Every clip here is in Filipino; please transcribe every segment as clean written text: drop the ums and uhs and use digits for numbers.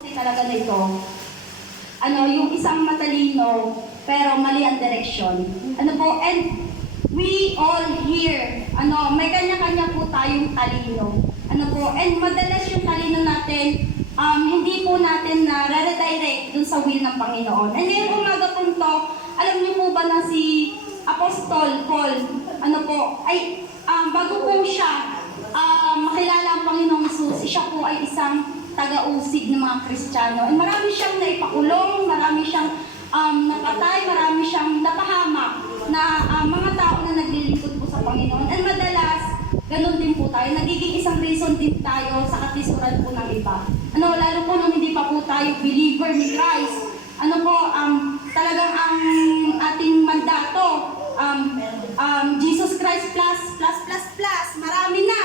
Talaga nito, yung isang matalino, pero mali ang direksyon. And we all here, may kanya-kanya po tayong talino. And madalas yung talino natin, hindi po natin na re-redirect dun sa will ng Panginoon. And ngayong umaga po ito, alam niyo po ba na si Apostol Paul, bago po siya makilala ang Panginoong Jesus, siya po ay isang taga-usig ng mga Kristiyano. And marami siyang naipakulong, marami siyang napatay, marami siyang napahamak na mga tao na naglilingkod po sa Panginoon. And madalas, ganun din po tayo. Nagiging isang reason din tayo sa katisuran po ng iba. Lalo po nung hindi pa po tayo believer ni Christ. Talagang ang ating mandato, Jesus Christ plus. Marami na.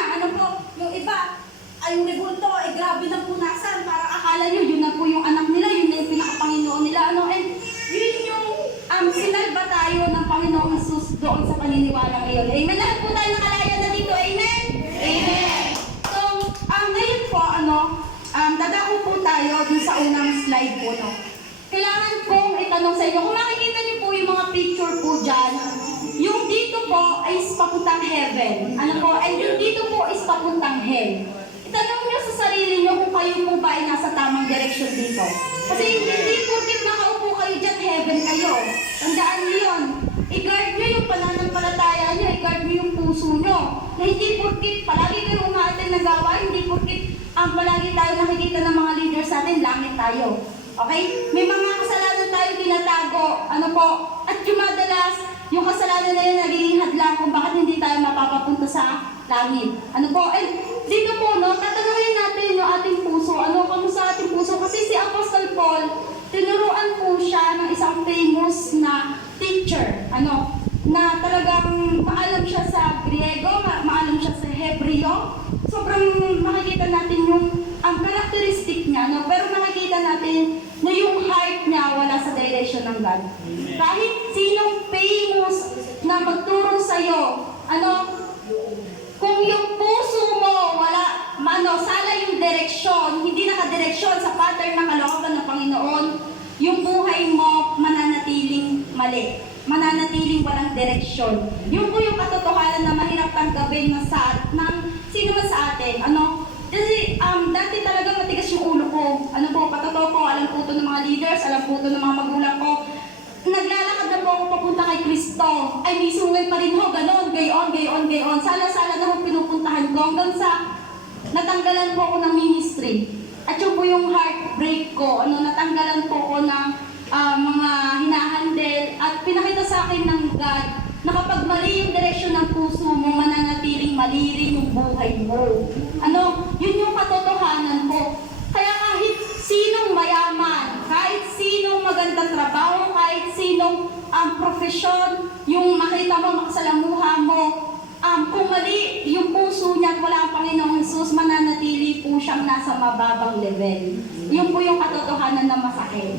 Yung iba, yung rebulto, grabe na punasan. Parang akala nyo, yun na po yung anak nila, yun na yung pinaka-Panginoon nila. And yun yung sinalba tayo ng Panginoong Jesus doon sa paniniwala ngayon. Amen. Lahat po tayo nakalaya na dito. Amen? Amen. So, ngayon po, dadako po tayo dun sa unang slide po, no? Kailangan kong itanong sa inyo, kung makikita niyo po yung mga picture po dyan, yung dito po ay papuntang heaven. And yung dito po is papuntang hell. Itanong nyo sa sarili nyo kung kayo po ba ay nasa tamang direksyon dito. Kasi hindi porkit nakaupo kayo dyan, heaven kayo. Tandaan nyo yun. I-guard nyo yung pananampalataya nyo, i-guard nyo yung puso nyo. Na hindi porkit palagi kayo umaten ng gawain, hindi porkit palagi tayo nakikita ng mga leaders natin, langit tayo. Okay? May mga kasalanan tayo tinatago. At yung madalas, yung kasalanan na yun nagiging hadlang kung bakit hindi tayo mapapapunta sa langit. And dito po, tatanungin natin yung ating puso. Kamusta ating puso? Kasi si Apostle Paul, tinuruan po siya ng isang famous na teacher. Na talagang maalam siya sa Griego, maalam siya sa Hebreo. Sobrang makikita natin yung characteristic niya, pero makikita natin na yung heart niya wala sa direction ng God. Kahit sinong famous na magturo sa'yo, kung yung puso mo wala, sala yung direksyon, hindi nakadireksyon sa pattern ng kalooban ng Panginoon, yung buhay mo mananatiling mali. Mananatiling walang direksyon. Yun po yung katotohanan na mahirap tanggapin ng sino man sa atin. Kasi dati talaga matigas yung ulo ko. Patotoo ko, alam po ito ng mga leaders, alam po ito ng mga magulang ko. Naglalakad na po ako papunta kay Kristo. Ay, may sungay pa rin ho, ganon, gayon. Sala-sala na ho pinupuntahan ko hanggang sa natanggalan po ako ng ministry. At yun po yung heartbreak ko. Natanggalan po ako ng mga hinahandle at pinakita sa akin ng God na kapag mali yung direksyon ng puso mo, mananatiling mali rin yung buhay mo. Yun yung katotohanan ko. Kaya kahit sinong mayaman, kahit sinong magandang trabaho, kahit sinong profesyon, yung makita mo, makasalamuha mo, kung mali yung puso niya at wala ang Panginoong Jesus, mananatili po siyang nasa mababang level. Yun po yung katotohanan na masakit.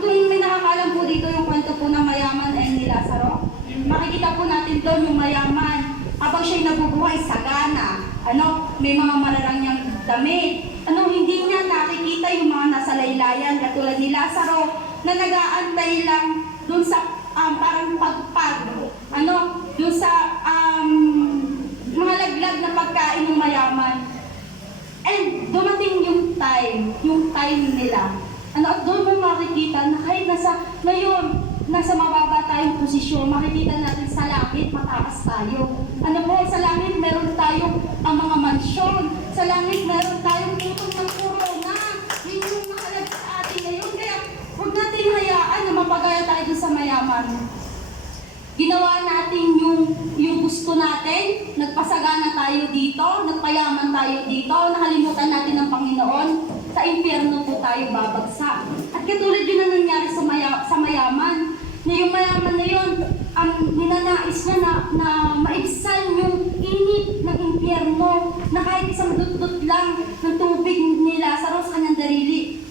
Kung may nakakalam po dito yung kwento po ng mayaman ay ni Lazaro, makikita po natin doon yung mayaman, habang siya'y nabubuhay sagana, may mga mararangyang damit, hindi niya nakikita yung mga nasa laylayan, katulad ni Lazaro, na nag-aantay lang doon sa parang pagpag, doon sa mga laglag na pagkain ng mayaman. And dumating yung time nila. At doon mo makikita na kahit nasa mababa tayong posisyon, makikita natin sa langit, mataas tayo. Sa langit meron tayong mga mansyon, sa langit meron tayong putong ng corona. Yun yung nakalag sa atin ngayon. Kaya huwag natin hayaan na mapagaya tayo dun sa mayaman. Ginawa natin yung gusto natin, nagpasagana tayo dito, nagpayaman tayo dito, nakalimutan natin ang Panginoon, sa impyerno po tayo babagsak. At katulad yun na nangyari sa mayaman, na yung mayaman na yun, ninanais niya na maibsan yung init ng impyerno, na kahit isang dut-dut lang ng tubig ni Lazaro sa kanyang darili,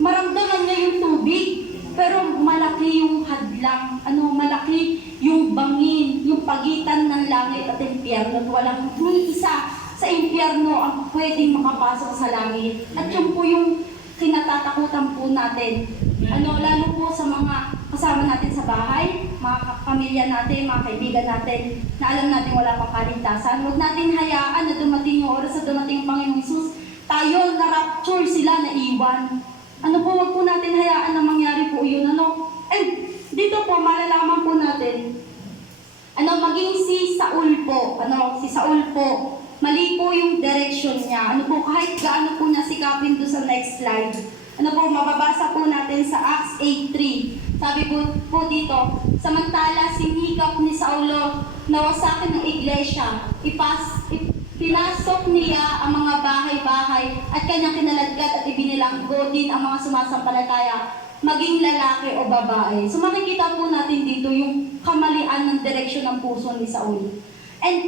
maramdaman niya yung tubig, pero malaki yung hadlang, malaki yung bangin, yung pagitan ng langit at impyerno. Walang ni isa sa impyerno ang pwedeng makapasok sa langit. At yun po yung kinatatakutan po natin. Lalo po sa mga kasama natin sa bahay, mga pamilya natin, mga kaibigan natin, na alam natin wala pang kaligtasan. Huwag natin hayaan na dumating yung oras na dumating ang Panginoong Hesus, tayo na-rapture sila, na iwan. Huwag po natin hayaan na mangyari po yun. And dito po, malalaman po natin, maging si Saul po, si Saul po, mali po yung direction niya. Kahit gaano po niya sikapin doon sa next slide. Mababasa po natin sa Acts 8:3. Sabi po dito, samantala sinikap ni Saulo na wasakin ng iglesia, pinasok niya ang mga bahay-bahay at kanyang kinaladkad at ibinilanggo din ang mga sumasampalataya, maging lalaki o babae. So makikita po natin dito yung kamalian ng direksyon ng puso ni Saul. And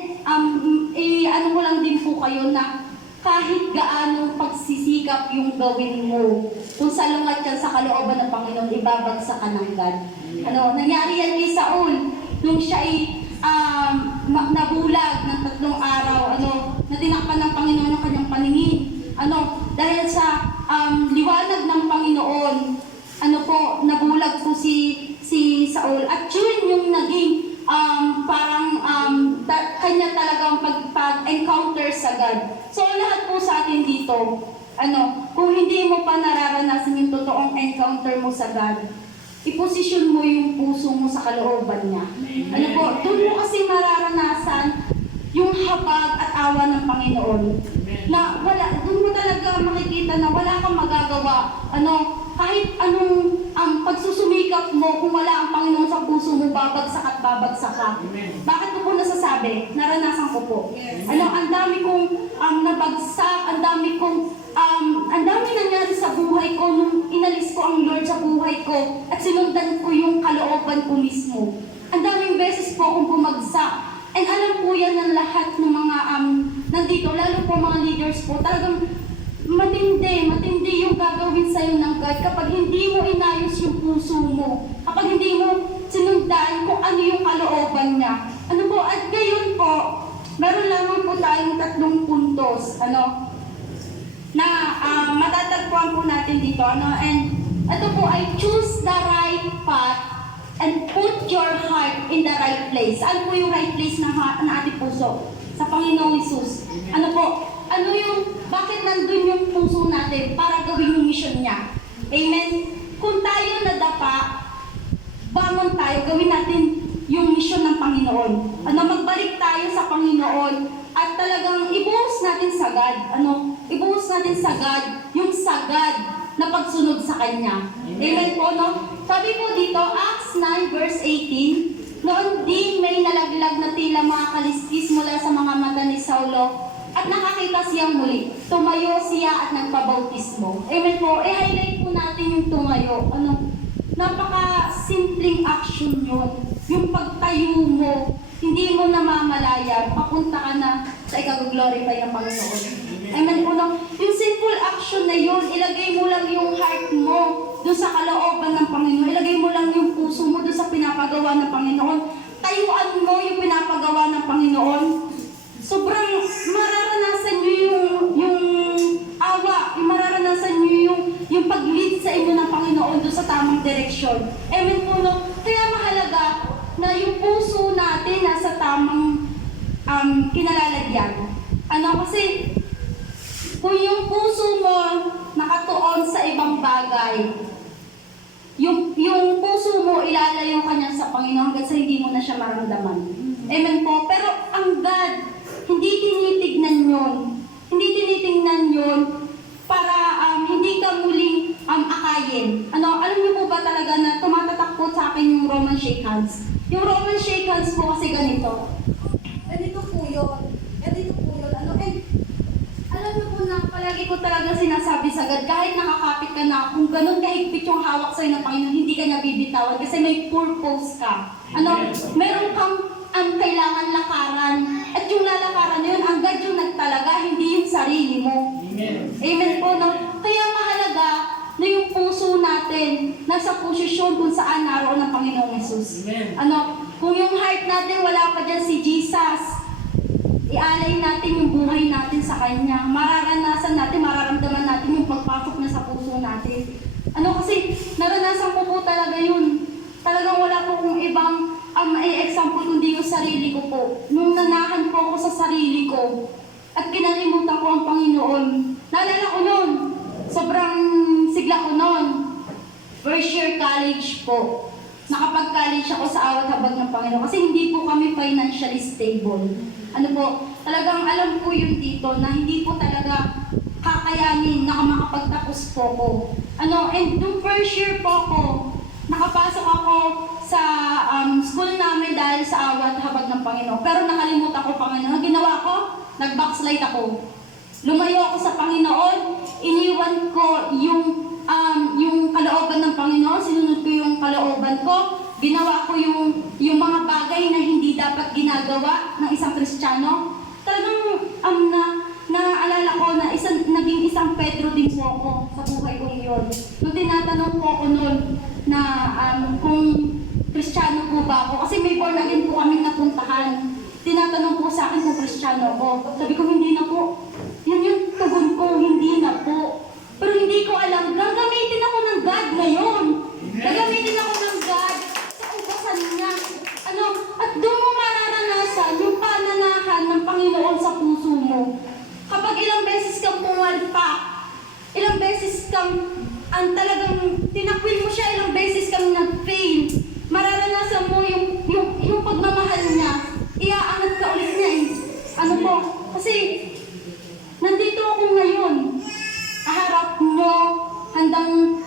ko lang din po kayo na kahit gaano pagsisikap yung gawin mo, kung salungat yan sa kalooban ng Panginoon, ibabagsak ka ng God. Nangyari yan kay Saul, nung siya ay nabulag ng 3 araw, na tinakpan ng Panginoon ang kanyang paningin. Dahil sa liwanag ng Panginoon, nabulag po si Saul. At yun yung naging kanya talagang pag-encounter sa God. So lahat po sa atin dito, kung hindi mo pa nararanasan yung totoong encounter mo sa God, iposisyon mo yung puso mo sa kalooban niya. Doon mo kasi mararanasan yung habag at awa ng Panginoon. Na doon mo talaga makikita na wala kang magagawa. Kahit anong pagsusumikap mo, kung wala ang Panginoon sa puso mo, babagsak at babagsak ka. Bakit ko po nasasabi? Naranasan ko po. Ang dami kong nabagsak, ang dami nangyari sa buhay ko nung inalis ko ang Lord sa buhay ko at sinundan ko yung kalooban ko mismo. Ang daming beses po akong bumagsak. And alam po yan ng lahat ng mga nandito, lalo po mga leaders po, talagang matindi yung gagawin sa'yo ng God kapag hindi mo inayos yung puso mo, kapag hindi mo sinundan kung ano yung kalooban niya. At ngayon po, meron lamang po tayong 3 puntos, na matatagpuan po natin dito, and ito po ay choose the right path and put your heart in the right place. Ano po yung right place ng ating puso? Sa Panginoong Hesus. Bakit nandun yung puso natin para gawin yung mission niya? Amen? Kung tayo nadapa, bangon tayo, gawin natin yung mission ng Panginoon. Magbalik tayo sa Panginoon at talagang ibuhos natin sa God. Ibuhos natin sa God, yung sagad na pagsunod sa Kanya. Amen po, Sabi po dito, Acts 9 verse 18, noon din may nalaglag na tila mga kaliskis mula sa mga mata ni Saulo at nakakita siyang muli. Tumayo siya at nagpabautismo. Amen po. I-highlight po natin yung tumayo. Napaka-simpleng action yun. Yung pagtayo mo, hindi mo namamalayan, papunta ka na sa ikag-glorify ng Panginoon. Amen po. Yung simple action na yun, ilagay mo lang yung heart mo doon sa kalooban ng Panginoon. Ilagay mo lang yung puso mo doon sa pinapagawa ng Panginoon. Tayuan mo yung pinapagawa ng Panginoon. Sobrang mararanasan nyo yung awa, mararanasan nyo yung pag-lead sa inyo ng Panginoon doon sa tamang direksyon. Amen po, Kaya mahalaga na yung puso natin nasa tamang kinalalagyan. Kasi kung yung puso mo nakatuon sa ibang bagay, yung puso mo ilalayo ka niya sa Panginoon hanggang sa hindi mo na siya maramdaman. Amen po. Pero ang God, hindi tinitignan yun. Hindi tinitingnan yun para hindi ka muling akayin. Alam niyo po ba talaga na tumatatak po sa akin yung Roman shake hands? Yung Roman shake hands po kasi ganito. Ganito po yun. Ganito po yun. Alam niyo po na palagi ko talaga sinasabi sa God, kahit nakakapit ka na, kung ganun kahigpit yung hawak sa'yo ng Panginoon, hindi ka niya bibitawan kasi may purpose ka. Meron kang kailangan lakaran. At yung lalakaran na yun, ang God yung nagtalaga, hindi yung sarili mo. Amen po, Kaya mahalaga na yung puso natin nasa posisyon kung saan naroon ng Panginoong Hesus. Kung yung heart natin wala pa dyan si Jesus, ialay natin yung buhay natin sa Kanya. Mararanasan natin, mararamdaman natin yung pagpasok na sa puso natin. Kasi naranasan ko po talaga yun. Talagang wala po kong ibang example kundi yung sarili ko po. Nung nanahan po ako sa sarili ko at kinalimutan ko ang Panginoon. Naalala ko noon, sobrang sigla ko noon. First year college po. Nakapag-college ako sa awat habag ng Panginoon kasi hindi po kami financially stable. Talagang alam ko yun dito na hindi po talaga kakayanin na makapagtapos po ko. And nung first year po ako, nakapasok ako sa school namin dahil sa awat habag ng Panginoon. Pero nakalimutan ko Panginoon. Ang ginawa ko, nag-backslide ako. Lumayo ako sa Panginoon, iniwan ko yung kalooban ng Panginoon, sinunod ko yung kalooban ko, ginawa ko yung mga bagay na hindi dapat ginagawa ng isang Kristiyano. Talagang naalala ko na naging isang Pedro din po ako sa buhay kong yun. Nung tinatanong po ako noon na kung Kristiyano po ba ako, kasi may born again po kaming napuntahan. Tinatanong po sa akin kung Kristiyano ako. Sabi ko, hindi na po. Yun yung tugon ko, hindi na po. Pero hindi ko alam, gagamitin ako ng God ngayon. Gagamitin ako ng God sa ubasan niya. At doon mo mararanasan yung pananahan ng Panginoon sa puso mo. Kapag ilang beses kang pumalpak, ilang beses kang talagang tinakwil mo siya, ilang beses kang nag-fail, mararanasan mo yung pagmamahal niya. Iaangat ka ulit niya eh. Kasi nandito ako ngayon. Kaharap nyo, handang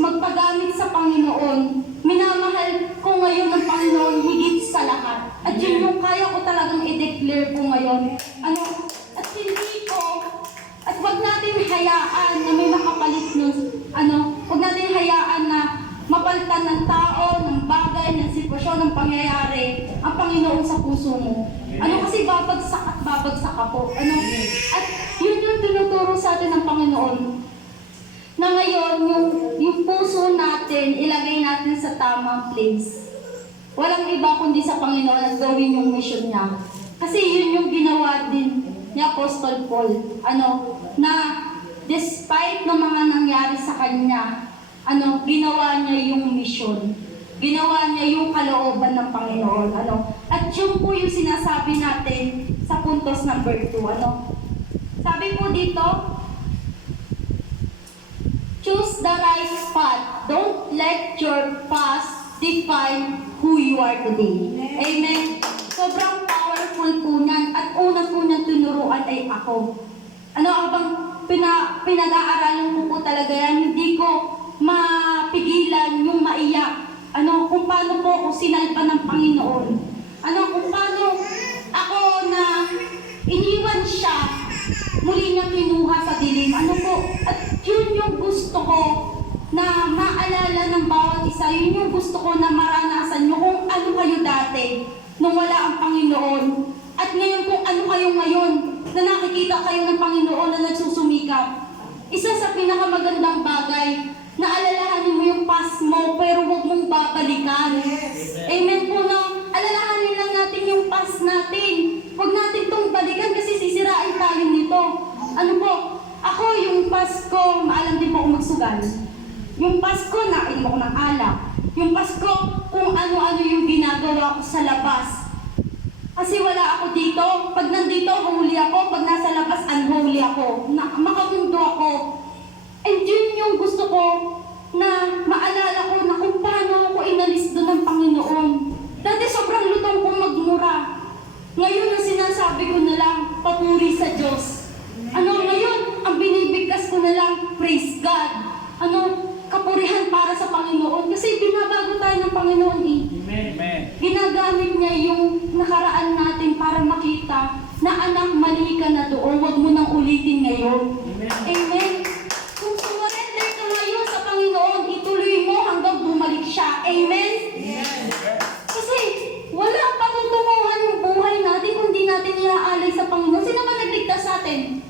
magpagamit sa Panginoon. Minamahal ko ngayon ng Panginoon higit sa lahat. At yun yung kaya ko talagang i-declare ko ngayon. At hindi ko, at wag natin hayaan na may makapalit nun, wag natin hayaan na mapalitan ng tao, ng bagay, ng sitwasyon, ng pangyayari, ang Panginoon sa puso mo. Kasi babagsak at babagsak ako. At yun yung tinuturo sa atin ng Panginoon. Na ngayon, yung puso natin, ilagay natin sa tamang place. Walang iba kundi sa Panginoon at gawin yung mission niya. Kasi yun yung ginawa din ni Apostol Paul. Na despite ng mga nangyari sa kanya, ginawa niya yung mission. Ginawa niya yung kalooban ng Panginoon. At yun po yung sinasabi natin sa puntos number 2. Sabi po dito, choose the right path. Don't let your past define who you are today. Amen. Sobrang powerful po niyan. At una po niyan tinuruan ay ako. Abang pinag-aaralan ko po talaga yan, hindi ko mapigilan yung maiyak. Kung paano po ako sinalpa ng Panginoon. Kung paano ako na iniwan siya, muli niya kinuha sa dilim. At yun yung gusto ko na maalala ng bawat isa. Yun yung gusto ko na maranasan nyo kung ano kayo dati nung wala ang Panginoon. At ngayon kung ano kayo ngayon na nakikita kayo ng Panginoon na nagsusumikap. Isa sa pinakamagandang bagay na alalahanin mo yung past mo pero huwag mong babalikan. Amen po na alalahanin lang natin yung past natin. Huwag natin itong balikan kasi sisirain tayo nito. Ako yung past ko, maalam din po ako magsugal. Yung past ko, nainom ako ng alak. Yung past ko, kung ano-ano yung ginagawa ko sa labas. Kasi wala ako dito. Pag nandito, holy ako. Pag nasa labas, unholy ako. Makamundo ako. And yun yung gusto ko na maalala ko na kung paano ako inalis doon ng Panginoon. Dati sobrang lutong kong magmura. Ngayon ang sinasabi ko na lang, papuri sa Diyos. Ngayon, ang binibigkas ko na lang, praise God. Kapurihan para sa Panginoon. Kasi binabago tayo ng Panginoon eh. Amen. Ginagamit niya yung nakaraan natin para makita na anak, mali ka na doon. Huwag mo nang ulitin ngayon. Amen. Kung sumurrender ka ngayon sa Panginoon, ituloy mo hanggang bumalik siya. Amen? Kasi wala patutunguhan yung buhay natin kung di natin iaalay sa Panginoon. Sino ba nagligtas sa atin?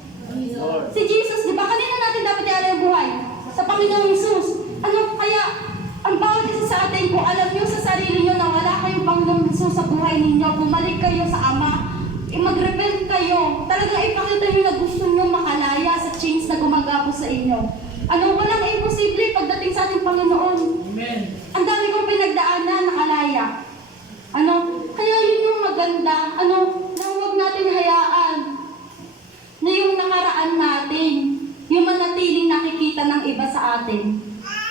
Si Jesus, di ba? Kanina natin dapat iaalay ang buhay? Sa Panginoong Jesus. Kaya, ang bawat isa sa atin, kung alam nyo sa sarili nyo na wala kayong Panginoong Jesus sa buhay ninyo, bumalik kayo sa Ama, mag-repent kayo. Talagang ipakita nyo na gusto nyo makalaya sa chains na gumagapos sa inyo. Walang imposible pagdating sa ating Panginoon. Amen. Ang dami kong pinagdaanan, nakalaya. Kaya yun yung maganda. Na huwag natin hayaan na yung nakaraan natin, yung manatiling nakikita ng iba sa atin.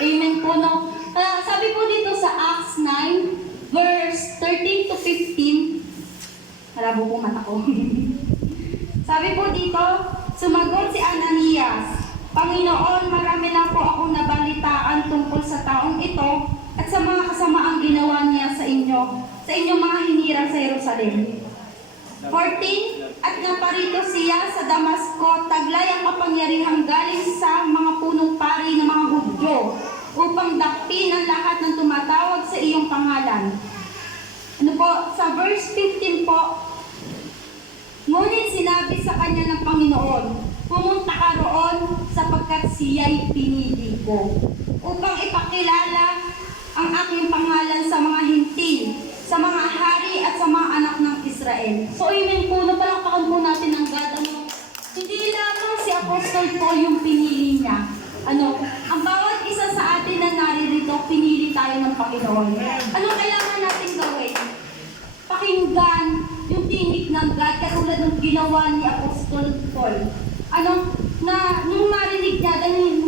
Amen po, no? Kaya sabi po dito sa Acts 9, verse 13 to 15, malabo po mata ko. Sabi po dito, sumagot si Ananias, Panginoon, marami na po akong nabalitaan tungkol sa taong ito at sa mga kasamaang ginawa niya sa inyong mga hinirang sa Jerusalem. 14, at naparito siya sa Damasco, taglay ang kapangyarihang galing sa mga punong pari ng mga Hudyo, upang dakpin ang lahat ng tumatawag sa iyong pangalan. Sa verse 15 po, ngunit sinabi sa kanya ng Panginoon, pumunta ka roon sapagkat siya'y pinili ko, upang ipakilala ang aking pangalan sa mga hintil, sa mga hari at sa mga anak ng Israel. So, amen po, napalakpakan po natin ang God. Hindi lamang si Apostol Paul yung pinili niya. Ang bawat isa sa atin na naririto, pinili tayo ng Panginoon. Anong kailangan natin gawin? Pakinggan yung tinig ng God, katulad ng ginawa ni Apostol Paul. Nung marinig niya,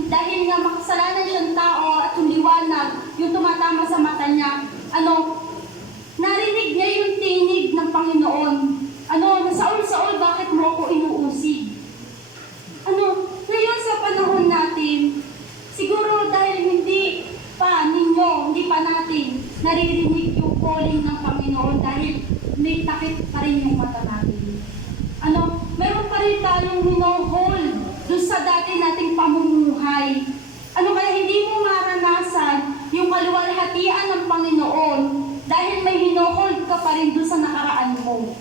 dahil nga makasalanan siyang tao at yung liwanag, yung tumatama sa mata niya, narinig niya yung tinig ng Panginoon. Saul, bakit mo ako inuusig? Ngayon sa panahon natin, siguro dahil hindi pa natin naririnig yung calling ng Panginoon dahil may takip pa rin yung mata natin. Meron pa rin tayong hinohold doon sa dati nating pamumuhay. Kaya hindi mo maranasan yung kaluwalhatian ng Panginoon dahil may hinohold ka pa rin doon sa nakaraan mo.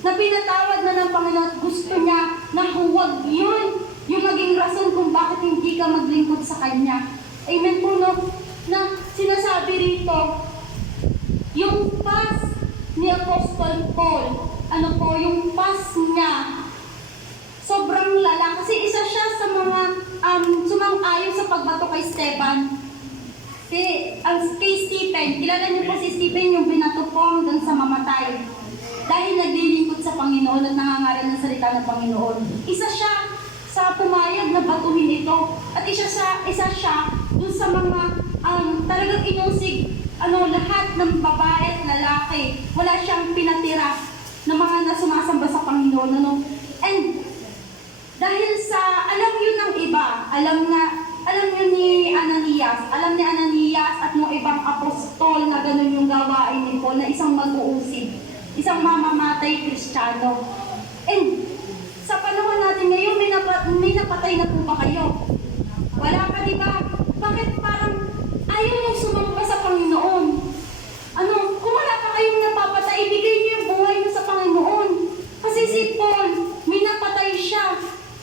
Na pinatawad na ng Panginoon, gusto niya na huwag yun yung maging rason kung bakit hindi ka maglingkod sa Kanya. Amen po, no? Na sinasabi rito, yung past ni Apostol Paul, yung past niya, sobrang lala. Kasi isa siya sa mga sumang-ayon sa pagbato kay Esteban. Kay Stephen, kilala niyo po si Stephen, yung binato po hanggang sa mamatay. Dahil naglilingkod sa Panginoon at nangangaral ng salita ng Panginoon. Isa siya sa pumayag na batuhin ito. At isa siya dun sa mga talagang inusig lahat ng babae at lalaki. Wala siyang pinatira na mga nasumasamba sa Panginoon. And dahil sa alam yun ng iba, alam yun ni Ananias at ng ibang apostol na ganun yung gawain ni Paul na isang mag-uusig, isang mamamatay Kristiyano. And sa panahon natin ngayon, may napatay na po ba kayo? Wala pa, di ba? Bakit parang ayaw niyong sumamba sa Panginoon? Kung wala pa kayong napapatay, ibigay niyo yung buhay niyo sa Panginoon. Kasi si Paul, may napatay siya.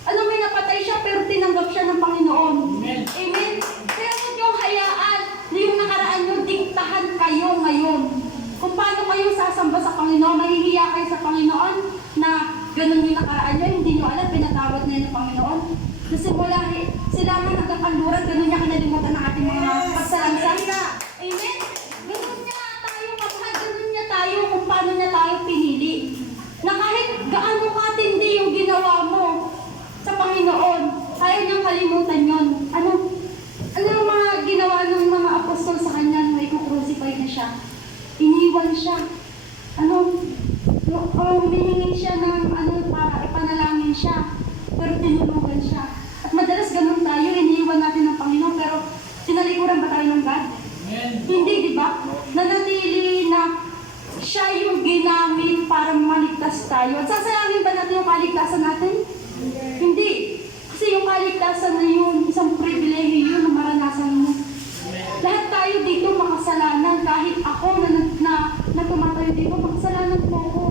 May napatay siya pero tinanggap siya ng Panginoon. Amen. Amen? Kaya huwag niyong hayaan na yung nakaraan niyo, diktahan kayo ngayon. Kung paano kayo sasamba sa Panginoon, mahihiya kayo sa Panginoon na ganun yung nakaraan niyo, hindi niyo alam, pinatawad na ng Panginoon. Kasi mula sila man nagkakanluran, ganun niya kinalimutan ng ating mga pagsalamsala. Amen? Ganun niya tayo, kapag ganun niya tayo kung paano niya tayo pinili. Na kahit gaano katindi yung ginawa mo sa Panginoon, kaya niyang kalimutan yun. Ano yung mga ginawa ng mga apostol sa kanya nung i-crucify na siya? Iniwan siya. Humihingi siya ng para ipanalangin siya. Pero tinulungan siya. At madalas ganun tayo, iniwan natin ng Panginoon, pero sinalikuran ba tayo ng God? Amen. Hindi, di ba? Nanatili na siya yung ginamit para maligtas tayo. At sasayangin ba natin yung kaligtasan natin? Hindi. Kasi yung kaligtasan na yun, isang pribilehiyo yun na maranasan mo. Lahat tayo dito makasalanan. Kahit ako na tumatayo dito, makasalanan po ako.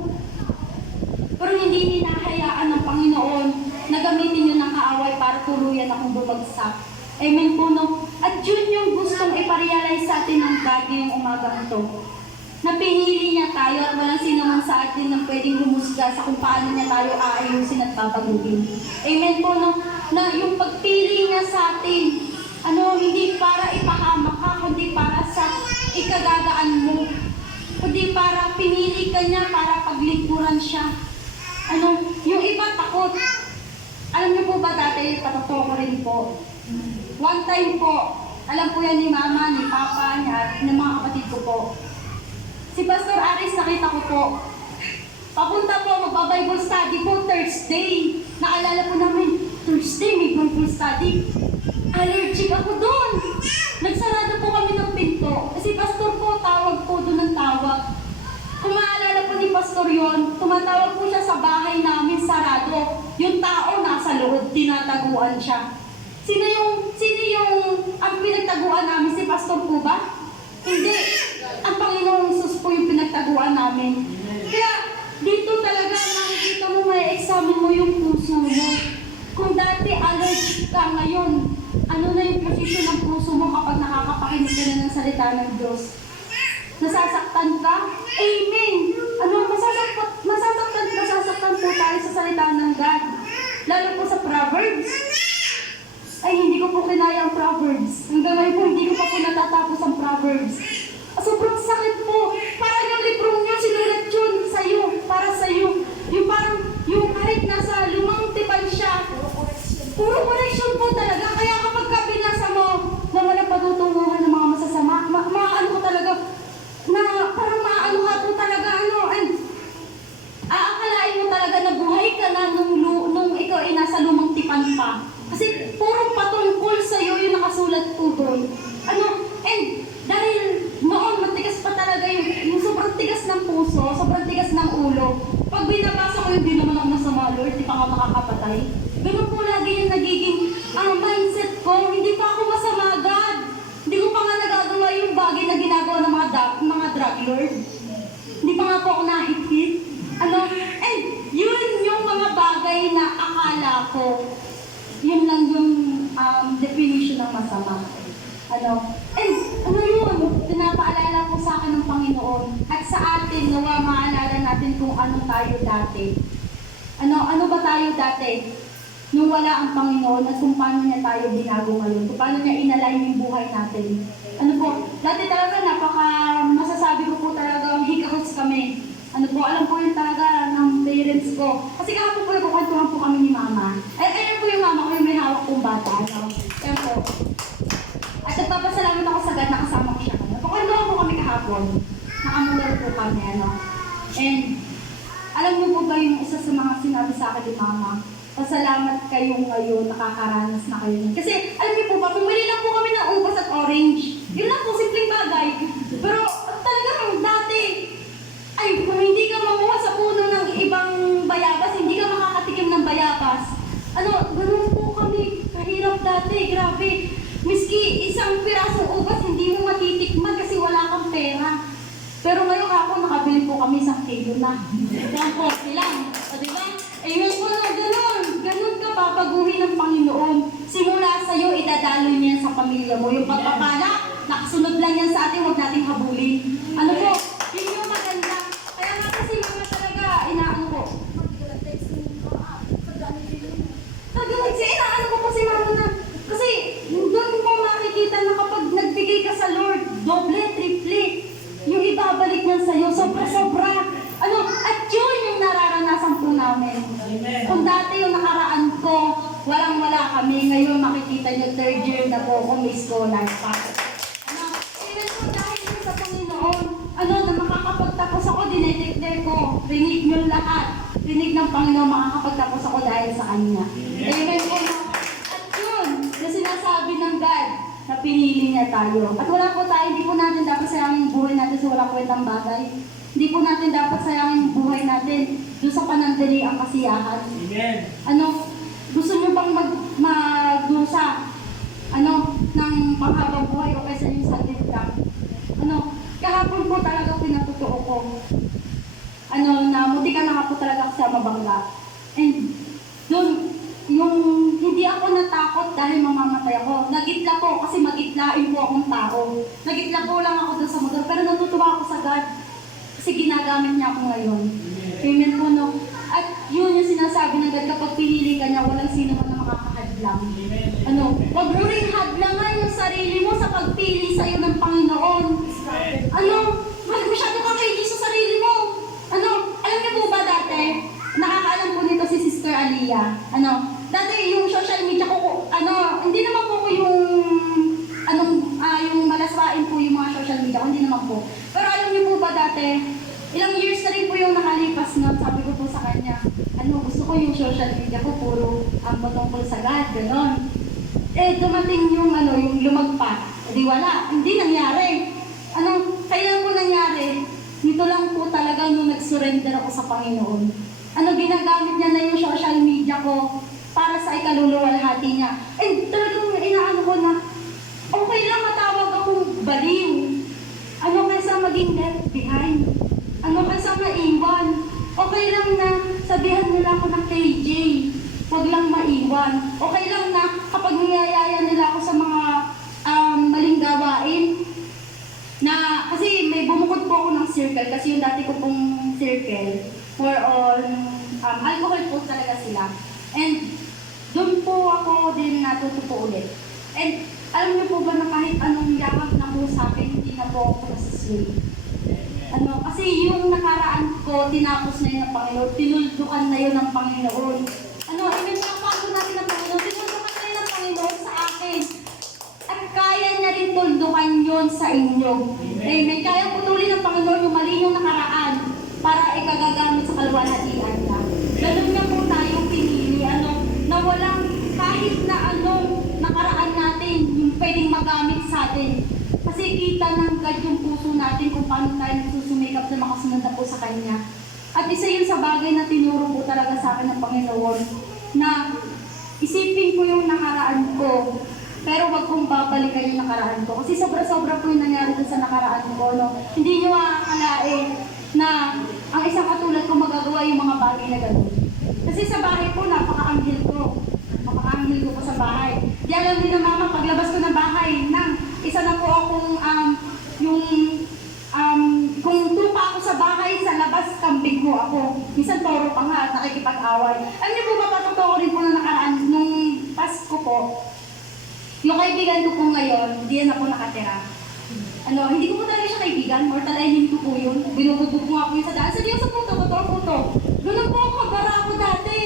Pero hindi hinahayaan ng Panginoon na gamitin yun ng kaaway para tuluyan akong bumagsak. Amen po, no? At yun yung gustong iparealize sa atin ng God ngayong umagang ito. na pinili niya tayo at walang sino man sa atin na pwedeng humusga sa kung paano niya tayo aayusin at babaguhin. Amen po, no? Na yung pagpili niya sa atin, hindi para ipahamak ka, kundi para sa ikagagaan mo. Kundi para pinili ka niya para paglingkuran siya. Yung iba takot. Alam niyo po ba dati, patotoo ko rin po. One time po, alam po yan ni Mama, ni Papa, niya, at ng mga kapatid ko po. Si Pastor Aris, nakita ko po. Papunta po, magpa-Bible study po, Thursday. Naalala po namin, Thursday, may Bible study. Allergic ako doon. Nagsarado po kami ng pinto. Kasi Pastor po, tawag po doon ng tawag. Kung maalala po ni Pastor yon, tumatawag po siya sa bahay namin, sarado. Yung tao nasa loob, tinataguan siya. Sino yung ang pinagtaguan namin? Si Pastor po ba? Hindi. Ang Panginoong Jesus po yung pinagtaguan namin. Kaya dito talaga nakikita mo, may examine mo yung puso mo. Kung dati allergic ka ngayon, ano na yung posisyon ng puso mo kapag nakakapakinig ka na ng salita ng Diyos? Nasasaktan ka? Amen! Masasaktan po tayo sa salita ng God. Lalo po sa Proverbs. Ay, hindi ko po kinaya ang Proverbs. Hanggang ngayon po, hindi ko pa po natatapos ang Proverbs. Sobrang sakit po. Parang yung librong niya, sinulat yun sa'yo, para sa'yo. Yung parang, yung kahit nasa lumang tipan siya, puro correction po talaga. Kaya kapag binasa mo, na walang patutunguhan ng mga masasama, maano ko talaga, na parang maano ka po talaga, and aakalain mo talaga na buhay ka na nung ikaw ay nasa lumang tipan pa. Kasi puro patungkol sa'yo yung nakasulat po doon. And dahil noon matigas pa talaga yung sobrang tigas ng puso, sobrang tigas ng ulo. Pag binabasa ko yung di naman ako masama, Lord, di pa ako makakapatay. Ganun po lagi yung nagiging mindset ko. Hindi pa ako masama, God. Hindi ko pa nga nagagawa yung bagay na ginagawa ng mga drug lord. Hindi pa nga po ako nahit-hit. And yun yung mga bagay na akala ko, yun lang yung definition ng masama. Yun, pinapaalala po sa akin ng Panginoon. At sa atin, nawa maalala natin kung ano tayo dati. Ano ba tayo dati? Nung wala ang Panginoon at kung paano niya tayo binago ngayon. Kung paano niya inalain yung buhay natin. Dati talaga masasabi ko po talaga, hikahots kami. Alam po yun talaga ng parents ko. Kasi kahapon po nagkukwentuhan po kami ni Mama. Ayun po yung mama ko, yung may hawak kong bata. Ayun po. At nagpapasalamat ako sa God na kasama ko siya. Nagkukwentuhan po kami kahapon. Nakamular po kami, And, alam niyo po ba yung isa sa mga sinabi sa akin ni Mama? Pasalamat kayo ngayon, nakakaranas na kayo. Kasi, alam niyo po ba, pumili lang po kami ng ubas at orange. Yun lang po, simpleng bagay. Pero, talagang dati, kung hindi ka mamuha sa puno ng ibang bayabas, hindi ka makakatikim ng bayabas. Ganun po kami, kahirap dati, grabe. Miski isang pirasong ubas, hindi mo matitikman kasi wala kang pera. Pero ngayon ako, nakabili po kami 1 kilo na. Yan po, silang. Diba? Amen po na, ganun ka papaguhin ng Panginoon. Simula sa'yo, idadaloy niya sa pamilya mo. Yung pagpapala, nakasunod lang yan sa atin, huwag natin habulin. Po, yun yung maganda. Kaya nga kasi mga talaga, inaano ko. Inaano ko si Mama na. Kasi doon mo makikita na kapag nagbigay ka sa Lord, doble, triple, yung ibabalik niya sa'yo, sobra-sobra. At yun yung nararanasan po namin. Kung dati yung nakaraan ko, walang-wala kami, ngayon makikita niyo 3rd year na po ako may scholar pa. Even po dahil sa Panginoon, na makakapagtapos ako, dinedeclare ko, rinig niyo lahat. Rinig ng Panginoon, makakapagtapos ako dahil sa Kanya. Amen po. At yun, na sinasabi ng God, na pinili niya tayo. At wala po tayo, hindi po natin dapat sayangin yung buhay natin sa walang kwentang bagay. Hindi po natin dapat sayangin yung buhay natin doon sa panandali ang kasiyahan. Amen. Gusto niyo pang magdusa, ng panghabang buhay o kaysa yung saglit lang. Kahapon po talaga pinatutuo ko. Namuti ka na nga po talaga sa mabangga. And doon, yung hindi ako natakot dahil mamamatay ako. Nagitla po kasi magitlain po akong tao. Nagitla po lang ako doon sa motor. Pero natutuwa ako sa God. Kasi ginagamit niya ako ngayon. Amen po, no? At yun yung sinasabi ng God, kapag pinili ka niya, walang sino man na makakahadlang. Wag mo rin hadlangan yung sarili mo sa pagpili sa'yo ng Panginoon. Masyado ka kay Jesus sa sarili mo. Alam niyo po ba dati, nakakaalam po nito si Sister Aliyah. Dati yung social media ko, hindi naman po ko yung, yung malaswain po yung mga social media ko, hindi naman po. Pero alam niyo po ba dati, ilang years na rin po yung nakalipas na sabi ko po sa kanya, gusto ko yung social media ko, puro patungkol sa God, gano'n. Dumating yung, yung lumagpat. Wala, hindi nangyari. Kailan po nangyari? Nito lang po talaga nung nag-surrender ako sa Panginoon. Ginagamit niya na yung social media ko para sa ikaluluwalhati niya. Talagang inaano ko na, okay lang matawag akong baliw. Kaysa maging left behind. Kaysa maiwan. Okay lang na sabihan nila ako ng KJ. Huwag lang maiwan. Okay lang na kapag niyayaya nila ako sa mga maling gawain. Kasi may bumukod po ako ng circle. Kasi yung dati ko pong circle, more on alcohol po talaga sila. And doon po ako din natuto po ulit. And alam niyo po ba na kahit anong yakap na po sa akin, hindi na po ako nasisway. Kasi yung nakaraan ko, tinapos na yun ng Panginoon, tinuldukan na yun ng Panginoon. Even sa paso natin ng Panginoon, tinuldukan na yun ng Panginoon sa akin. At kaya niya rin tuldukan yun sa inyo. Amen. Kaya putulin ng Panginoon yung mali yung nakaraan para ikagagamit sa kaluwalhatian niya. Ganun na po tayong pinili, na walang kahit na nakaraan natin, yung pwedeng magamit sa atin. Kasi kita ng God yung puso natin kung paano tayo nagsusumikap na makasunod na po sa Kanya. At isa yun sa bagay na tinuro po talaga sa akin ng Panginoon, na isipin ko yung nakaraan ko, pero wag kong babalikan yung nakaraan ko. Kasi sobra-sobra po yung nangyari sa nakaraan ko. Hindi nyo makakalain na ang isang katulad ko magagawa yung mga bagay na gano'n. Kasi sa bahay po, napaka-anghel ko. Napaka-anghel ko po sa bahay. Di alam din na mama, paglabas ko ng bahay, isa na po akong, kung tupa ako sa bahay, sa labas, kambing mo ako. Minsan toro pa nga at nakikipag-away. Alam niyo po ba, patotoo rin po na nakaraan, nung Pasko po, yung kaibigan ko po ngayon, diyan na po nakatira. Hindi ko po talaga siya kaibigan, mortalainin ko po yun. Binubugbog ko nga po yun sa daan. Sa diyan sa puto. Ganun po ako, kabara ako dati.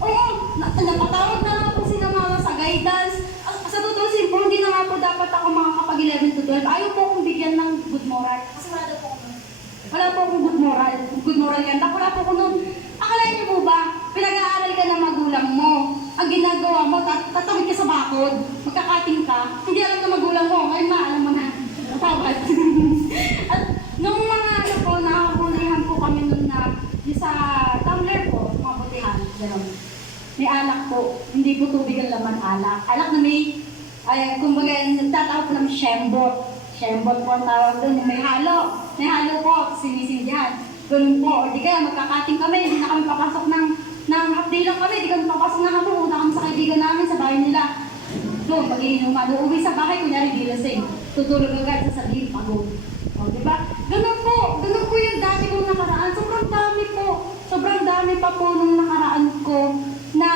Oo, napatawag na nga po sila mama sa guidance. Sa tutusin po, hindi na nga po dapat ako makakapag 11 to 12. Ayaw po akong bigyan ng good moral. Kasi wala po akong good moral. Good moral yan. Wala po ako nun. Akalain niyo po ba, pinag-aaral ka ng magulang mo. Ang ginagawa mo, tatawid ka sa bakod. Magkakating ka. Hindi alam ng magulang mo. Ngayon alam mo na. Tawad. At nung mga nakakulihan po kami nun na sa tumbler po, mga butihan. Gano'n. May alak po. Hindi po tubig ang laman alak. Alak na kumbaga, nagtatawag po ng shembot. Shembot po ang tawag doon. May halo. May halo po. Sinisindihan. Ganun po. O di kaya magkakating kami. Hindi na kami papasok ng half day lang kami. Hindi kami papasok ng hapon. Punta kami sa kaibigan namin sa bahay nila. Doon, pag-iinuman. Uuwi sa bahay, kunyari gilasing. Tutulog agad sa sabihin, pagod. O, di ba? Ganun po. Ganun po yung dati kong nakaraan. Sobrang dami po. Sobrang dami pa po nung nakaraan ko na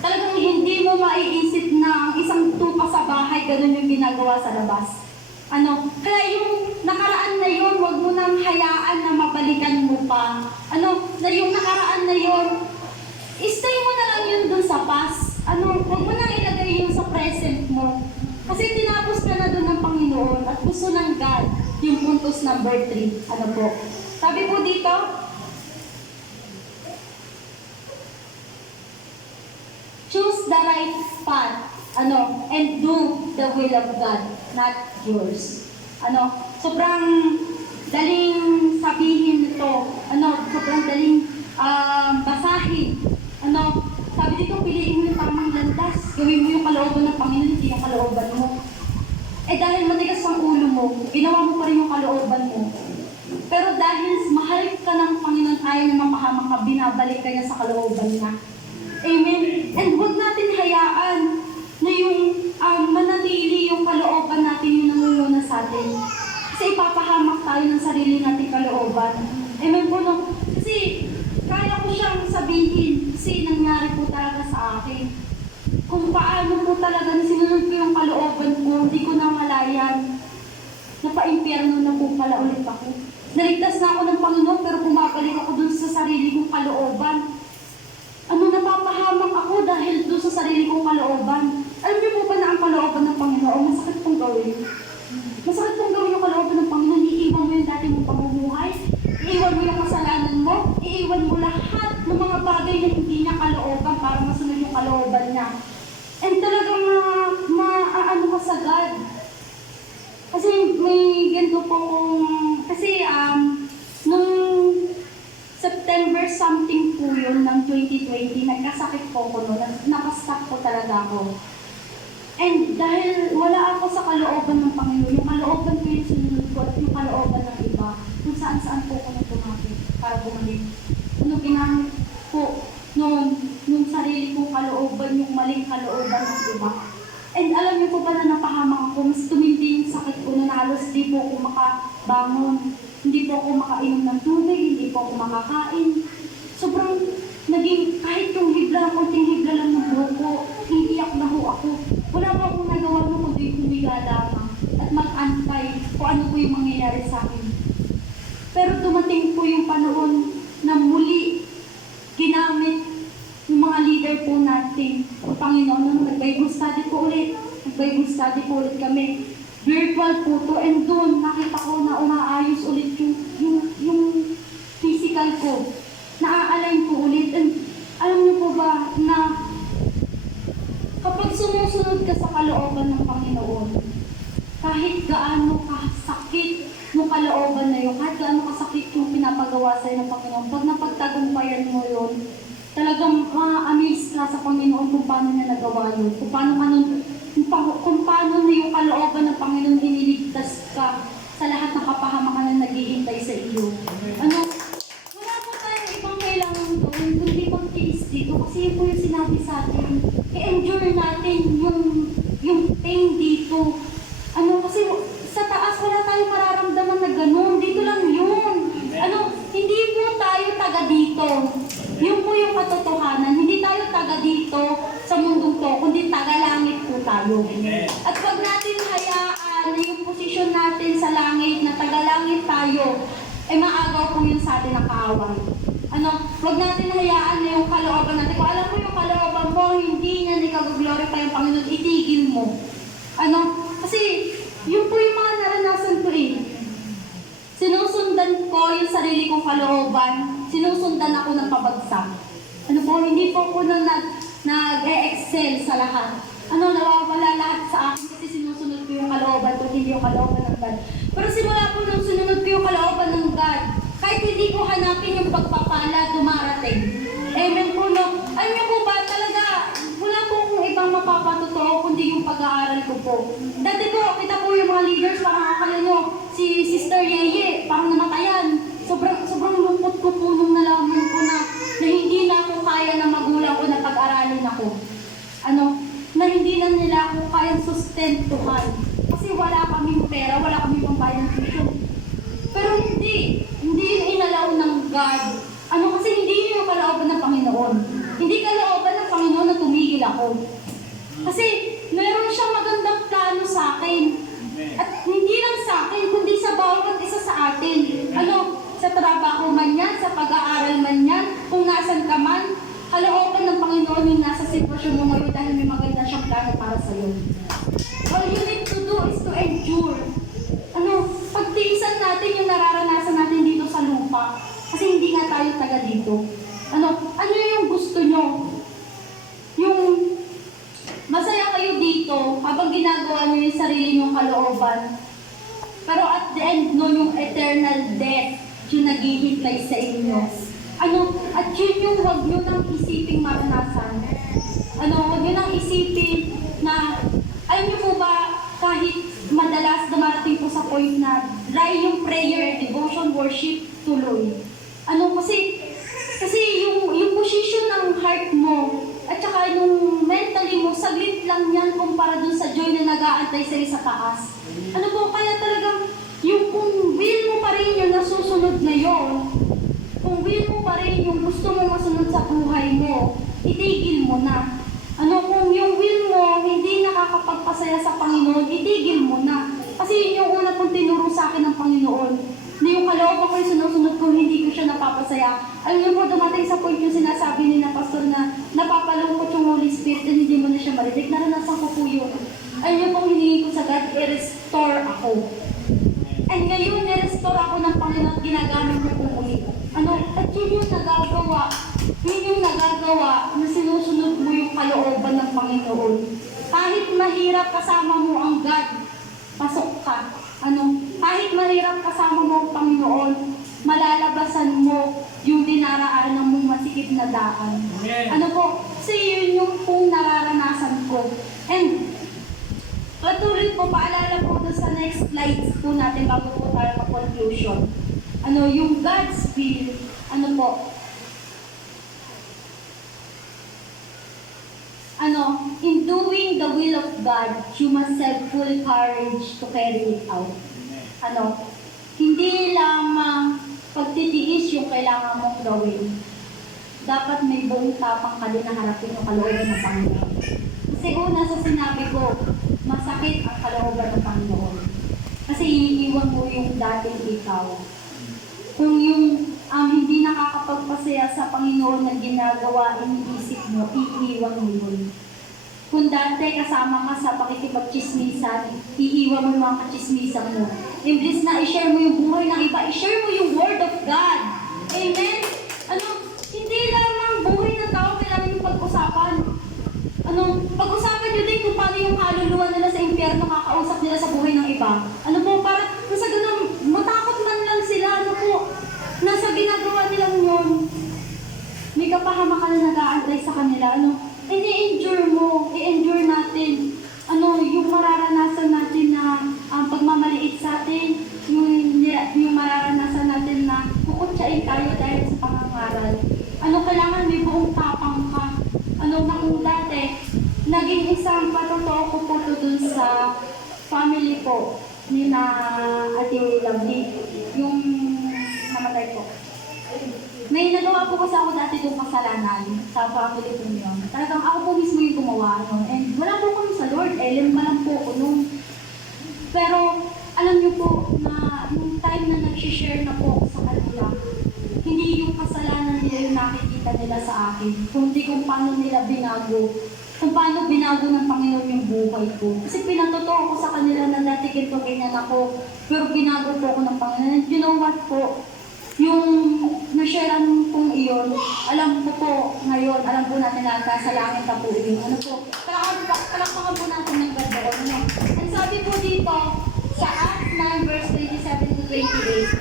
talagang hindi mo maiisip na ang isang tupa sa bahay, ganun yung ginagawa sa labas. Kaya yung nakaraan na yun, wag mo nang hayaan na mabalikan mo pa. Na yung nakaraan na yun, stay mo na lang yun dun sa past. Wag mo nang ilagay yun sa present mo. Kasi tinapos ka na dun ng Panginoon at gusto ng God yung puntos number 3. Sabi po dito, choose the right path, and do the will of God, not yours. Sobrang daling sabihin nito, sobrang daling basahin. Sabi dito, piliin mo yung tamang landas, gawin mo yung kalooban ng Panginoon, hindi yung kalooban mo. Dahil matigas ang ulo mo, ginawa mo pa rin yung kalooban mo. Pero dahil mahal ka ng Panginoon, ayaw niya mapahamak ka, binabalik ka niya sa kalooban niya. Amen. And huwag natin hayaan na yung manatili yung kalooban natin yung nangunguna sa atin. Kasi ipapahamak tayo ng sarili natin kalooban. kung paano po talaga na sinunod ko yung kalooban ko, hindi ko namalayan. Napa-impyerno na po pala ulit ako. Naligtas na ako ng Panginoon pero bumabalik ako dun sa sarili kong kalooban. Napapahamak ako dahil dun sa sarili kong kalooban. Alam niyo po ba na ang kalooban ng Panginoon, masakit pong gawin. Masakit pong gawin yung kalooban ng Panginoon. Iiwan mo yung dati mong pamumuhay, iiwan mo yung kasalanan mo, iiwan mo lahat ng mga bagay na hindi niya kalooban para masunod yung kalooban niya. And talagang maaano ka sa God. Kasi may ganito po kasi nung September something po yun ng 2020, nagkasakit po ko noon, nakastop po talaga ako. And dahil wala ako sa kalooban ng Panginoon, yung kalooban ko yung sinunod ko at yung kalooban ng iba, kung saan-saan po ako tumapit para bumalik. Ginamit po nung sarili kong kalooban, yung maling kalooban ng iba. And alam niyo po ba na napahamak ako, mas tumindi yung sakit ko na halos di po ako makabangon, hindi po ako makainom ng tubig, hindi po ako makakain. Sobrang naging, kahit yung hibla, konting hibla lang ng buhok ko, iiyak na ho ako. Wala po akong nagawa mo kundi humiga lamang at mag-antay kung ano po yung mangyayari sa akin. Pero dumating po yung panahon na muli ginamit yung mga leader po natin, o Panginoon, nung nag-Bible study po ulit. Nag-Bible study po ulit kami. Virtual po to, and doon nakita ko na umaayos ulit yung physical ko. Na-align po ulit. And alam niyo po ba na kapag sumusunod ka sa kalooban ng Panginoon, kahit gaano kasakit yung kalooban na yun, kahit gaano kasakit yung pinapagawa sa'yo ng Panginoon, pag napagtagumpayan mo yun, talagang ma-amaze ka sa Panginoon kung paano niya nagawa yun, kung paano na yung kalooban ng Panginoon iniligtas ka sa lahat ng kapahamakan na naghihintay sa iyo. Wala po tayong ibang kailangan gawin, kundi magtiis dito kasi yun po yung sinabi sa atin. I-endure natin yung pain dito. Kasi sa taas wala tayong mararamdaman na ganun. Dito lang yun. Hindi po tayo taga dito. Yun po yung katotohanan. Hindi tayo taga dito sa mundong to, kundi taga-langit po tayo. At wag natin hayaan na yung posisyon natin sa langit, na taga-langit tayo, maagaw po yun sa atin ng kaaway. Wag natin hayaan na yung kalooban natin. Kung alam mo yung kalooban mo, hindi niya ikag-glorify yung Panginoon, itigil mo. Kasi yun po yung mga naranasan ko Sinusundan ko yung sarili kong kalooban, sinusundan ako ng pabagsak. Hindi po ako nag-e-excel sa lahat. Nawawala lahat sa akin kasi sinusunod ko yung kalooban ko, hindi yung kalooban ng God. Pero simula po nung sinunod ko yung kalooban ng God, kahit hindi ko hanapin yung pagpapala, dumarating. Amen po, no? Alam niyo po ba, talaga, wala po akong ibang mapapatotoo kundi yung pag-aaral ko po. Dati po, kita po yung mga leaders, parang akala nyo, si Sister Yeye, parang namatayan. Sobrang lungkot ko po nung nalaman ko na hindi na ako kaya ng magulang ko na pag-aralin ako. Na hindi na nila ako kayang sustentuhan. Kasi wala kaming pera, wala kaming pambayad ng tuition. Pero hindi yun inalaw ng God. Kasi hindi yun yung kalooban ng Panginoon. Hindi kalooban ng Panginoon na tumigil ako. Kasi meron siyang magandang plano sa akin. At hindi lang sa akin, kundi sa bawat isa sa atin. Sa trabaho man yan, sa pag-aaral man yan, kung nasan ka man, kalooban ng Panginoon yung nasa sitwasyon mo ngayon dahil may maganda siyang plano para sa'yo. All you need to do is to endure. Pagtiisan natin yung nararanasan natin dito sa lupa. Kasi hindi nga tayo taga dito. Ano yung gusto nyo? Yung masaya kayo dito habang ginagawa nyo yung sarili nyong kalooban. Pero at the end, yung eternal death, yung naghihintay sa inyo. At yun yung huwag nyo nang isiping maranasan. Huwag nyo nang isipin na, alam nyo po ba, kahit madalas dumarating po sa point na dry yung prayer, devotion, worship, tuloy. Kasi yung position ng heart mo, at saka yung mentally mo, saglit lang yan kumpara dun sa joy na nag-aantay sa'yo sa taas. Kaya talagang, yung kung will mo pa rin yung nasusunod ngayon, kung will mo pa rin yung gusto mo masunod sa buhay mo, itigil mo na. Kung yung will nakakapagpasaya. Alam niyo po, dumating sa point yung sinasabi ni na pastor na napapalungkot yung Holy Spirit and hindi mo na siya marinig. Naranasan ko po yun. Alam niyo pong hinihingi ko sa God, i-restore ako. And ngayon, i-restore ako ng Panginoon at ginagamit niyo po muli. At yun yung nagagawa. Yun yung nagagawa na sinusunod mo yung kalooban ng Panginoon. Kahit mahirap kasama mo ang God, pasok ka. Kahit mahirap kasama mo ang Panginoon, malalabasan mo yung dinaraanan mong masikip na daan. Kasi yun yung pong nararanasan ko. And patuloy po, paalala po doon sa next slides po natin bago po tayo pa-conclusion. Yung God's will, in doing the will of God, you must have full courage to carry it out. Hindi lamang pagtitiis yung kailangan mong gawin. Dapat may buong tapang ka din na harapin yung kalooban ng Panginoon. Kasi una sa sinabi ko, masakit ang kalooban ng Panginoon. Kasi iiwan mo yung dating ikaw. Kung yung hindi nakakapagpasaya sa Panginoon na ginagawa, iniisip mo, iiwan mo yun. Kung dati kasama ka sa pakikipagchismisan, iiwan mo yung mga kachismisan mo. Imbis na i-share mo yung buhay ng iba, i-share mo yung Word of God. Amen? Hindi lamang buhay ng tao kailangan yung pag-usapan. Pag-usapan nyo din kung paano yung kaluluwa nila sa impyerno kakausap nila sa buhay ng iba. Para sa ganun, matakot man lang sila, nasa ginagawa nilang yun. May kapahamakan na nag-aantay sa kanila, i-endure mo, i-endure natin. Yung mararanasan natin na pagmamaliit sa atin, yung mararanasan natin na kukutsain tayo dahil sa pangangaral. Kailangan may buong tapang ka. Kung dati, naging isang patotoo ko po to dun sa family po ni na Ate Lovely, yung namatay po. May nagawa po kasi ako dati itong kasalanan sa family ko yun. Talagang ako po mismo yung gumawa. And wala po kami sa Lord. Elim pa lang po ko nung. Pero alam niyo po na yung time na nag-share na po sa kanila, hindi yung kasalanan nila yung nakikita nila sa akin, kundi kung paano nila binago. Kung paano binago ng Panginoon yung buhay ko. Kasi pinatotoo ko sa kanila na dati ganito ganyan ako, pero binago po ako ng Panginoon. And you know what po? Yung na-sharean kong iyon, alam ko po ngayon, alam po natin na sa langit na po yun. Palakpakan po natin ng ganda. And sabi po dito, sa Acts 9 verse 27 to 28,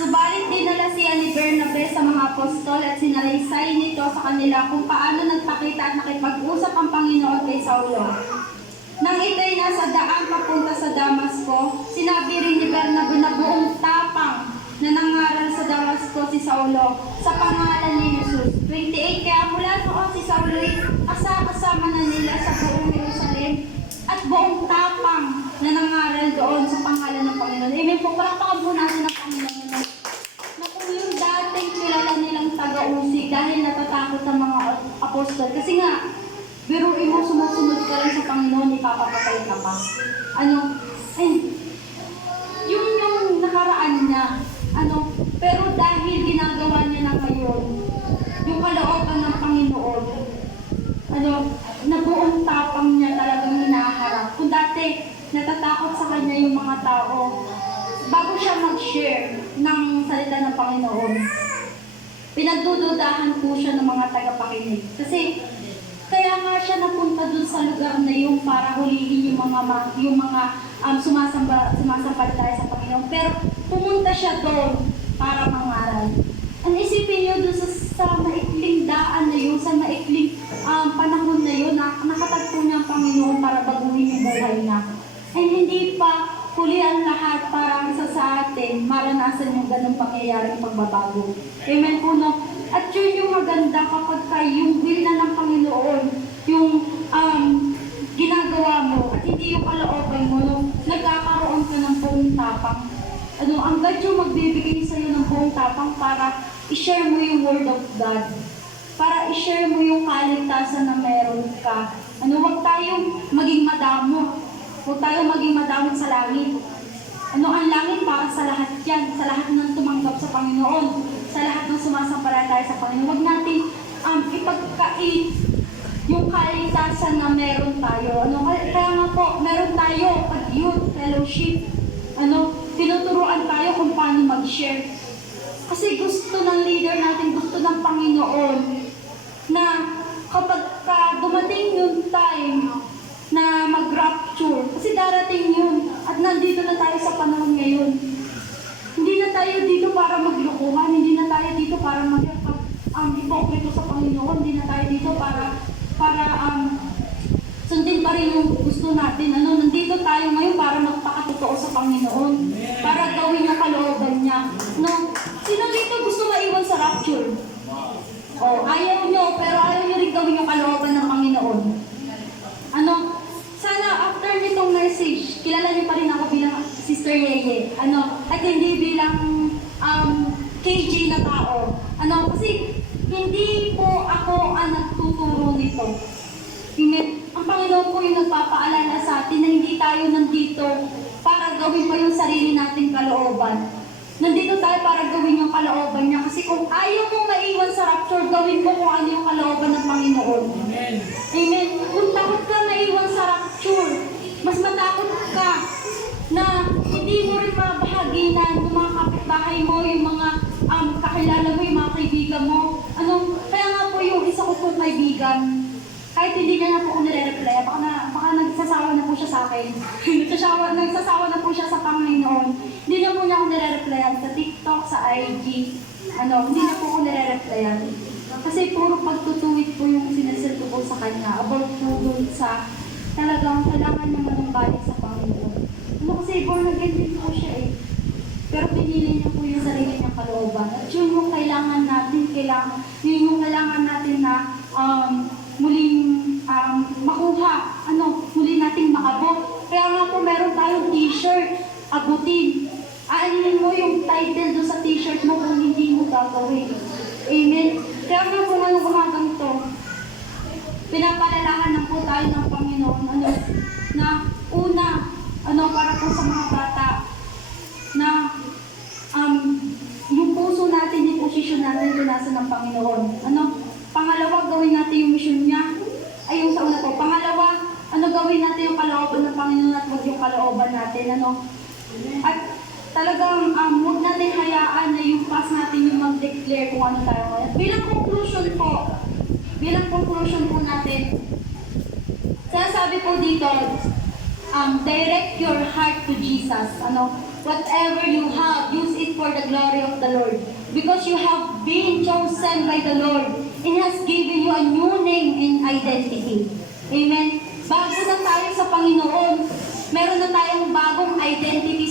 subalit dinala si Bernabe sa mga apostol at sinalaysay nito sa kanila kung paano nagpakita at nakipag-usap ang Panginoon kay Saulo. Nang ito'y nasa daan papunta sa Damasco, sinabi rin ni Bernabe na buong tapang na nangaral sa Damasco si Saulo sa pangalan ni Jesus. 28, kaya mula noon si Saulo kasama na nila sa buong Jerusalem at buong tapang na nangaral doon sa pangalan ng Panginoon. Amen po, palakpakan po natin ang Panginoon. Na kung yung dating kilala nilang taga-usig dahil natatakot ang mga apostol. Kasi nga, biruin mo, sumusunod ka lang sa Panginoon, ipapapatay ka pa. Yung nakaraan niya, pero dahil ginagawa niya na ngayon, yung kalooban ng Panginoon, na buong tapang niya talagang hinaharap. Kung dati, natatakot sa kanya yung mga tao, bago siya mag-share ng salita ng Panginoon, pinagdududahan po siya ng mga tagapakinig. Kasi, kaya nga siya napunta dun sa lugar na yung para hulihin yung mga sumasampalataya sa Panginoon. Pero pumunta siya doon para mangaral. Ang isipin niyo doon sa maikling daan na yun, sa maikling panahon na yun, nakatagpo niya ang Panginoon para baguhin yung buhay niya. And hindi pa huli ang lahat para sa atin maranasan yung ganong pangyayaring pagbabago. Amen po, no? At yun yung maganda kapag yung will na ng Panginoon, yung ginagawa mo, at hindi yung kalooban mo, no? Nagkakaroon ka ng buong tapang. Ang God yung magbibigay sa'yo ng buong tapang para i-share mo yung Word of God. Para i-share mo yung kaligtasan na meron ka. Huwag tayong maging madamo. Huwag tayong maging madamo sa langit. Ano ang langit para sa lahat yan, sa lahat ng tumanggap sa Panginoon, sa lahat ng sumasampalataya sa Panginoon. Huwag natin ipagkait yung kaligtasan na meron tayo. Kaya nga po, meron tayo youth fellowship. Tinuturuan tayo kung paano mag-share. Kasi gusto ng leader natin, gusto ng Panginoon na kapag dumating yung time na mag-rapture, kasi darating yun, at nandito na tayo sa panahon ngayon. Hindi na tayo dito para maglukuhan, hindi na tayo dito para hipokrito sa Panginoon, hindi na tayo dito para sundin pa rin yung gusto natin. Nandito tayo ngayon para magpakatotoo sa Panginoon, para gawin yung kalooban niya. Sino dito gusto maiwan sa rapture? Ayaw nyo, pero ayaw nyo rin gawin yung kalooban ng Panginoon. Sana after nitong message, kilala niyo pa rin ako bilang Sister Yeye. At hindi bilang KJ na tao. Kasi hindi po ako ang nagtuturo nito. Ang Panginoon po yung nagpapaalala sa atin na hindi tayo nandito para gawin pa yung sarili nating kalooban. Nandito tayo para gawin yung kalooban niya. Kasi kung ayaw mong maiwan sa rapture, gawin mo kung ano yung kalooban ng Panginoon. Amen. Amen. Kung takot ka maiwan sa rapture, mas matakot ka na hindi mo rin mabahaginan yung mga kapitbahay mo, yung mga kakilala mo, yung mga kaibigan mo. Kaya nga po yung isa ko pong kaibigan, kahit hindi niya na po ako nire-reply, baka nagsasawa na po siya sa akin. nagsasawa na po siya sa Panginoon. Hindi na po niya ako nire-replyan sa TikTok, sa IG. Hindi na po ako nire-replyan. Kasi puro pagtutuwid po yung sinaset ko po sa kanya. About po dun sa talagang kailangan niya manumbalik sa Panginoon. Kasi born again din po siya eh. Pero pinili niya po yung sarili niyang kalooban. At yun yung kailangan natin na muling makuha, muli nating maabot. Kaya nga po meron tayong t-shirt, abutin. Aanin mo yung title doon sa t-shirt mo kung hindi mo gagawin. Amen? Kaya nga po ngayong umagang to, pinapalalahan na po tayo ng Panginoon, na una, para po sa mga bata, na yung puso natin, yung posisyon natin, pinasa ng Panginoon. Pangalawa, gawin natin yung mission niya. Yung sa una po. Pangalawa, gawin natin yung kalooban ng Panginoon at huwag yung kalooban natin. At talagang huwag natin hayaan na yung past natin yung mag-declare kung ano tayo ngayon. Bilang conclusion po natin, sinasabi po dito, direct your heart to Jesus. Whatever you have, use it for the glory of the Lord. Because you have been chosen by the Lord. It has given you a new name and identity. Amen? Bago na tayo sa Panginoon, meron na tayong bagong identity